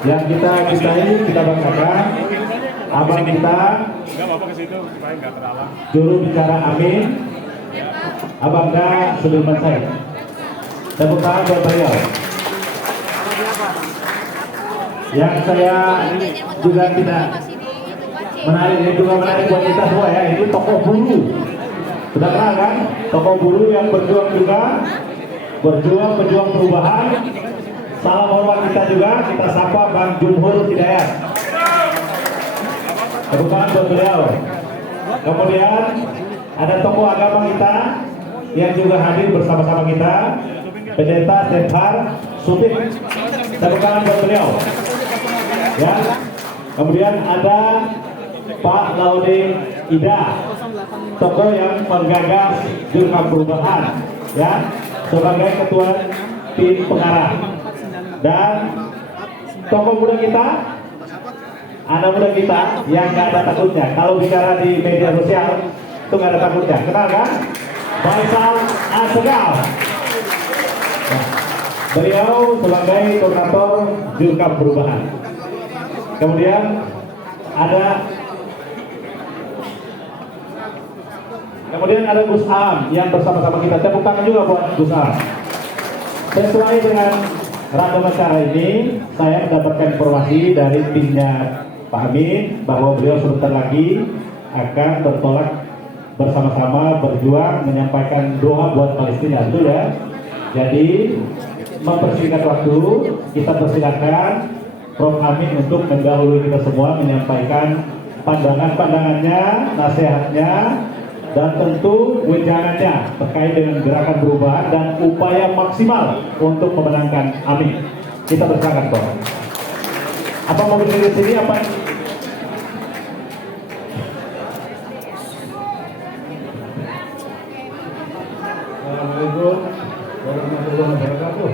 yang kita cintai, kita banggakan, abang kita, juru bicara Amin, Abangga Sudirman Said. Tepuk tangan buat beliau. Yang saya juga tidak menarik, ini juga menarik buat kita semua ya, itu tokoh buruh. Sudah kenal kan? Tokoh buruh yang berjuang juga, berjuang perubahan. Salam hormat kita juga, kita sapa Bang Jumhur Hidayat. Tepuk tangan buat beliau. Kemudian ada tokoh agama kita yang juga hadir bersama-sama kita, Pendeta Tepar Supit. Tepuk tangan buat beliau. Ya. Kemudian ada Pak Laude Ida, tokoh yang menggagas Jurkam Perubahan, ya, sebagai ketua tim pengarah. Dan tokoh muda kita, anak muda kita yang nggak ada takutnya. Kalau bicara di media sosial itu nggak ada takutnya. Kenal kan? Faisal Asegaf. Beliau sebagai koordinator Jurkam Perubahan. Kemudian ada Gus Am yang bersama-sama kita. Tepuk tangan juga buat Gus Am. Sesuai dengan rangkaian acara ini, saya mendapatkan informasi dari timnya Pak Amin bahwa beliau sebentar lagi akan bertolak bersama-sama berjuang menyampaikan doa buat Palestina, betul ya? Jadi mempersingkat waktu, kita persilakan Prof. Amin untuk mendahului kita semua menyampaikan pandangannya, nasihatnya, dan tentu wejangannya terkait dengan gerakan perubahan dan upaya maksimal untuk memenangkan Amin. Kita bersilakan, Prof. Apa mau berdiri di sini? Apa? Assalamualaikum warahmatullahi wabarakatuh.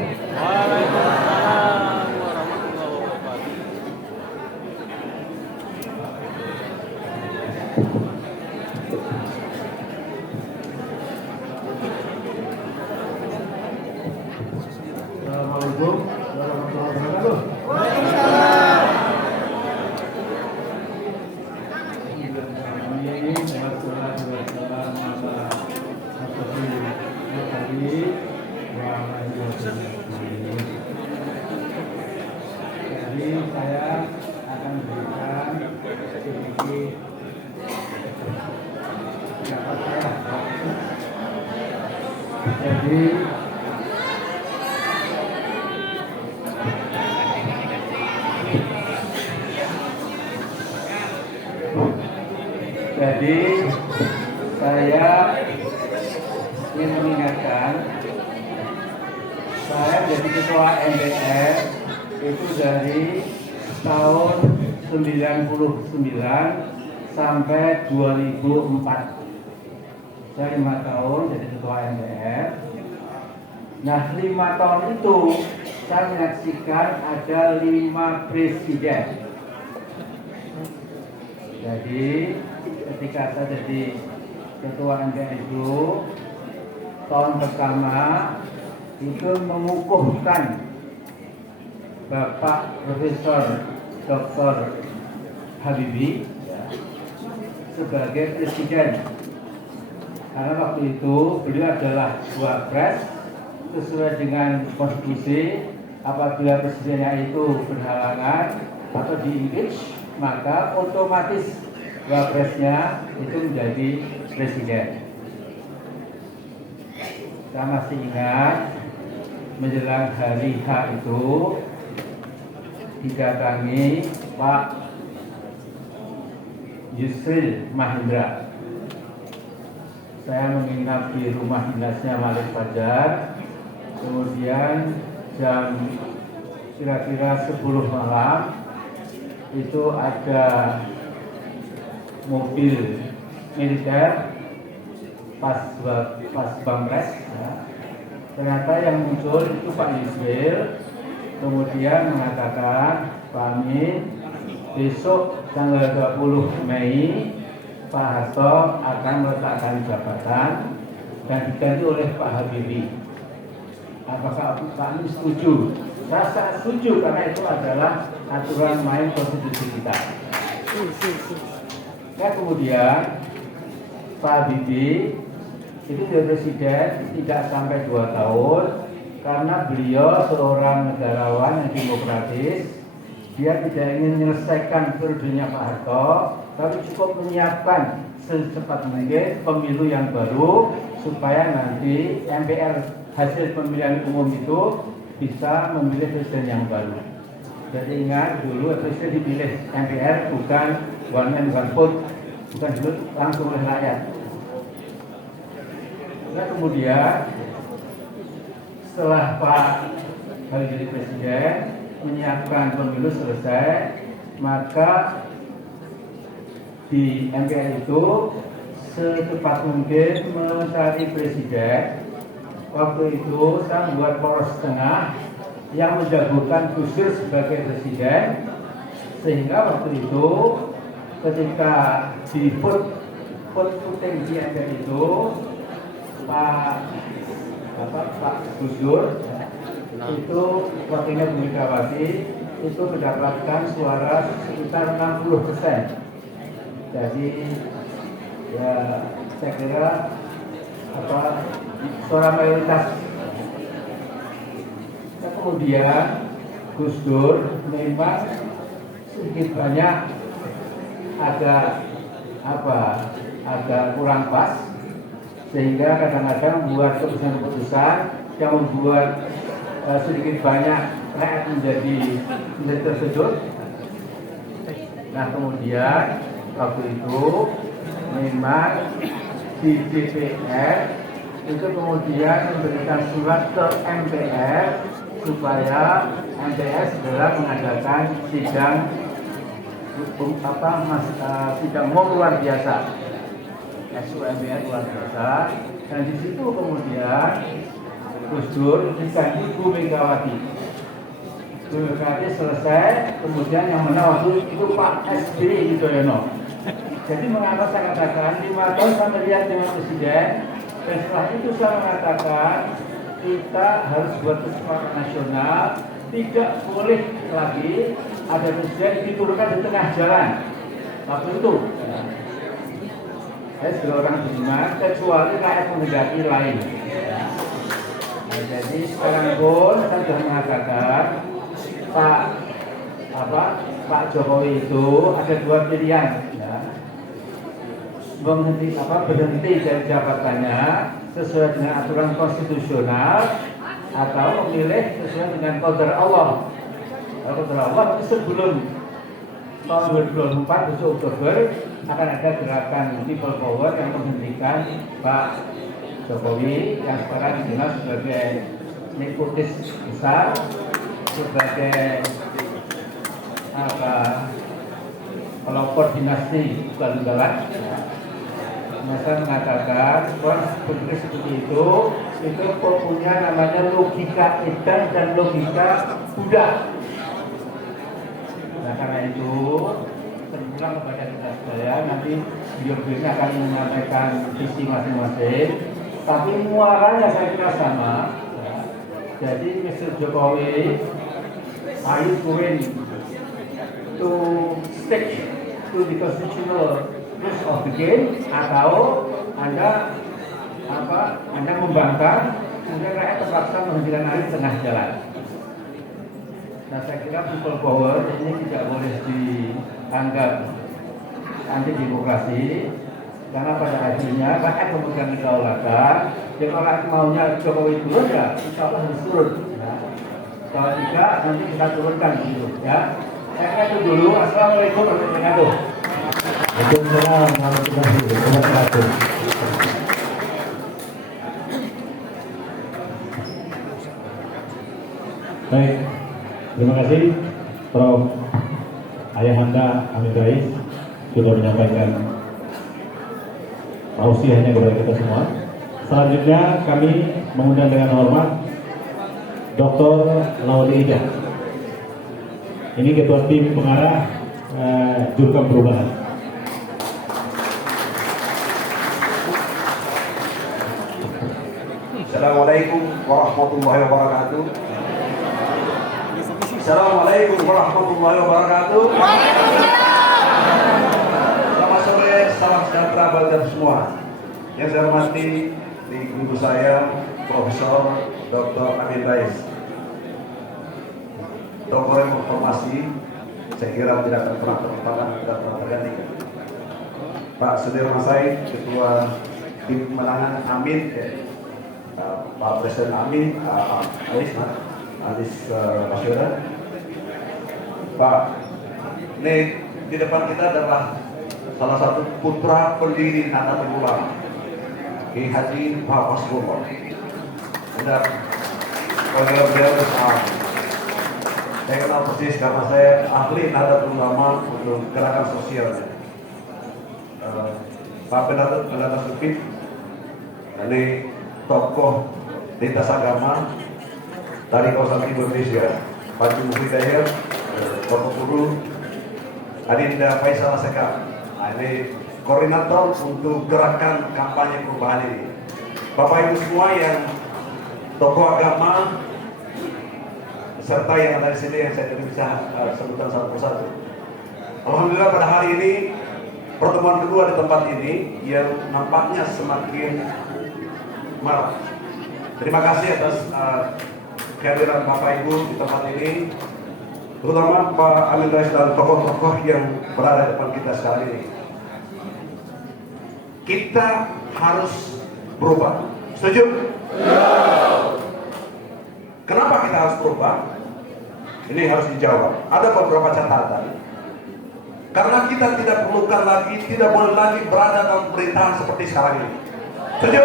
Jadi saya akan berikan sedikit pendapat saya. Jadi saya ingin mengingatkan, saya jadi ketua MPR itu dari tahun 99 sampai 2004. Saya 5 tahun jadi ketua MPR. Nah, 5 tahun itu saya menyaksikan ada 5 presiden. Jadi ketika saya jadi ketua MPR itu, tahun pertama itu mengukuhkan Bapak Profesor Dr. Habibie ya, sebagai presiden. Karena waktu itu beliau adalah wapres sesuai dengan konstitusi. Apabila presidennya itu berhalangan atau di-impeach, maka otomatis wapresnya itu menjadi presiden. Saya masih ingat menjelang hari H itu didatangi Pak Yusril Mahendra. Saya menginap di rumah dinasnya Malik Fajar. Kemudian jam kira-kira 10 malam itu ada mobil militer pas Bangres ya. Ternyata yang muncul itu Pak Yusril, kemudian mengatakan, Pak Amin, besok tanggal 20 Mei Pak Hasto akan meletakkan jabatan dan diganti oleh Pak Habibie. Apakah Pak Amin setuju? Saya sangat setuju karena itu adalah aturan main konstitusi kita. Ya, kemudian Pak Habibie itu jadi presiden tidak sampai 2 tahun karena beliau seorang negarawan yang demokratis. Dia tidak ingin menyelesaikan periodenya Pak Harto, tapi cukup menyiapkan secepat mungkin pemilu yang baru supaya nanti MPR hasil pemilihan umum itu bisa memilih presiden yang baru. Jadi ingat dulu presiden dipilih MPR bukan one man one vote, bukan dulu langsung oleh rakyat. Nah, kemudian setelah Pak Habibie jadi presiden menyiapkan pemilu selesai, maka di MPR itu secepat mungkin mencari presiden. Waktu itu saya membuat poros tengah yang menjagokan Gus Dur sebagai presiden, sehingga waktu itu ketika di voting di MPR itu Pak Gus Dur itu wakilnya Bu Megawati itu mendapatkan suara sekitar 60%. Jadi ya saya kira suara mayoritas. Nah, kemudian Gus Dur memang sedikit banyak agak kurang pas, sehingga kadang-kadang membuat keputusan-keputusan yang membuat sedikit banyak rakyat menjadi terkejut. Nah, kemudian waktu itu memang di DPR itu kemudian memberikan surat ke MPR supaya MPR segera mengadakan sidang sidang umum luar biasa, SUMPR luar biasa, dan di situ kemudian Gus Dur diganti Bu Megawati. Bu Megawati selesai, kemudian yang menang waktu itu Pak SBY Yudhoyono. Jadi mengapa saya katakan 5 tahun saya melihat dengan presiden, dan setelah itu saya mengatakan kita harus buat kesepakatan nasional, tidak boleh lagi ada presiden diturunkan di tengah jalan. Waktu itu saya sebagai orang beriman, kecuali rakyat menghendaki lain. Nah, jadi sekarang pun saya sudah mengatakan Pak Jokowi itu ada 2 pilihan, ya. Berhenti dari jabatannya sesuai dengan aturan konstitusional, atau memilih sesuai dengan qadar Allah. Kalau qadar Allah itu sebelum tahun 2024 besok Oktober akan ada gerakan people power yang menghentikan Pak Jokowi yang sekarang dikenal sebagai nepotis besar, sebagai pelopor dinasti ugal-ugalan. Saya mengatakan berpikir seperti itu punya namanya logika edan dan logika Buddha. Nah, karena itu terpulang kepada kita sekalian, nanti beliau akan menyampaikan visi masing-masing, tapi muaranya saya kira sama. Ya. Jadi Mr. Jokowi, are you going to stick to the constitutional rules of the game, atau Anda membangkang, kemudian rakyat terpaksa menghentikan air tengah jalan. Nah, saya kira people power ini tidak boleh dianggap anti demokrasi, karena pada akhirnya rakyat memegang kedaulatan. Jadi kalau rakyat maunya Jokowi turun, ya insya Allah harus turun. Nah, kalau tidak, nanti kita turunkan dulu, ya. Saya kira itu dulu. Assalamualaikum warahmatullahi wabarakatuh. Waalaikumsalam warahmatullahi wabarakatuh. Baik, terima kasih Prof. Ayahanda Amin Rais sudah menyampaikan tausiahnya kepada kita semua. Selanjutnya kami mengundang dengan hormat Dr. Laudi Ida. Ini Ketua Tim Pengarah Jurkam Perubahan. Assalamualaikum warahmatullahi wabarakatuh. Assalamualaikum warahmatullahi wabarakatuh. Selamat sore, salam sejahtera bagi kita semua. Yang saya hormati di guru saya, Profesor Dr. Amin Rais, tokoh reformasi, saya kira tidak akan pernah terlupakan, tidak pernah tergantikan. Pak Sudirman Said, Ketua Tim Pemenangan Amin, Pak Presiden Amin, Anies Baswedan. Pak, ini di depan kita adalah salah satu putra pendiri Nahdlatul Ulama, Kiai Haji Muhammad Rasulullah. Dan beliau saya kenal persis karena saya ahli Nahdlatul Ulama untuk gerakan sosialnya. Pak Pendapat Supit, ini tokoh lintas agama dari kawasan Timur Indonesia, Pak Jumhur Hidayat, Bapak Guru Adinda Faisal Sekar. Nah, ini koordinator untuk gerakan kampanye perubahan ini. Bapak Ibu semua yang tokoh agama serta yang ada di sini yang saya tidak bisa sebutkan satu persatu. Alhamdulillah pada hari ini pertemuan kedua di tempat ini yang nampaknya semakin marak. Terima kasih atas kehadiran Bapak Ibu di tempat ini, terutama Pak Amin Rais dan tokoh-tokoh yang berada di depan kita sekarang ini. Kita harus berubah. Setuju? Kenapa kita harus berubah? Ini harus dijawab. Ada beberapa catatan. Karena kita tidak perlukan lagi, tidak boleh lagi berada dalam pemerintahan seperti sekarang ini. Setuju?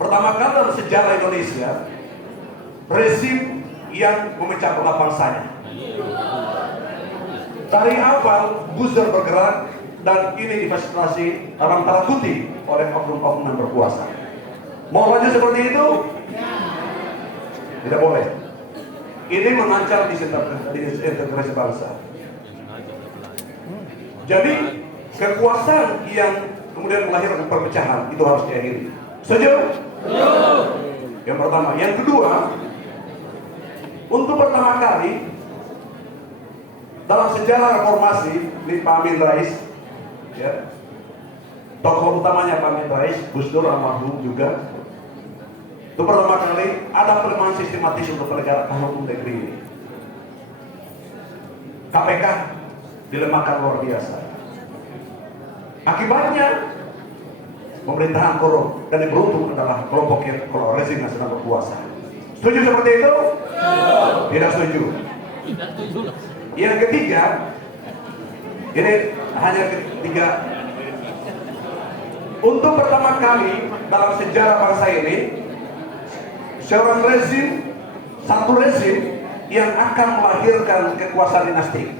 Pertama kali dalam sejarah Indonesia, rezim yang memecah belah bangsanya. Dari awal Gus Dur bergerak dan ini difasilitasi dalam tanda kutip oleh oknum-oknum yang berkuasa. Mau lanjut seperti itu? Tidak boleh. Ini mengancam disintegrasi bangsa. Jadi kekuasaan yang kemudian melahirkan perpecahan itu harus diakhiri. Setuju? Yang pertama. Yang kedua, untuk pertama kali dalam sejarah reformasi di Pak Amin Rais, ya, tokoh utamanya Pak Amin Rais, Gus Dur almarhum juga. Itu pertama kali ada pelemahan sistematis untuk penegakan hukum negeri ini. KPK dilemahkan luar biasa. Akibatnya pemerintahan korup dan yang beruntung adalah kelompok yang kalau rezim yang sedang berkuasa. Setuju seperti itu? Tidak setuju. Yang ketiga, ini hanya ketiga. Untuk pertama kali dalam sejarah bangsa ini, seorang rezim, satu rezim yang akan melahirkan kekuasaan dinasti.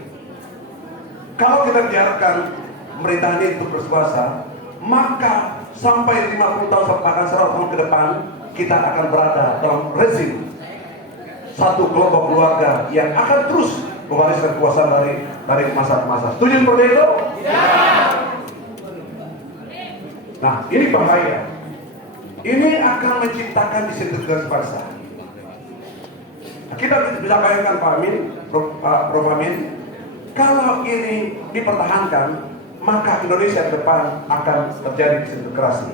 Kalau kita biarkan pemerintahan ini untuk berkuasa, maka sampai 50 tahun bahkan 100 tahun ke depan kita akan berada dalam rezim satu kelompok keluarga yang akan terus mewariskan kekuasaan dari masa ke masa. Setuju seperti itu? Nah, ini bahaya. Ini akan menciptakan disintegrasi bangsa. Kita bisa bayangkan Pak Amin, Prof. Amin, kalau ini dipertahankan, maka Indonesia ke depan akan terjadi disintegrasi.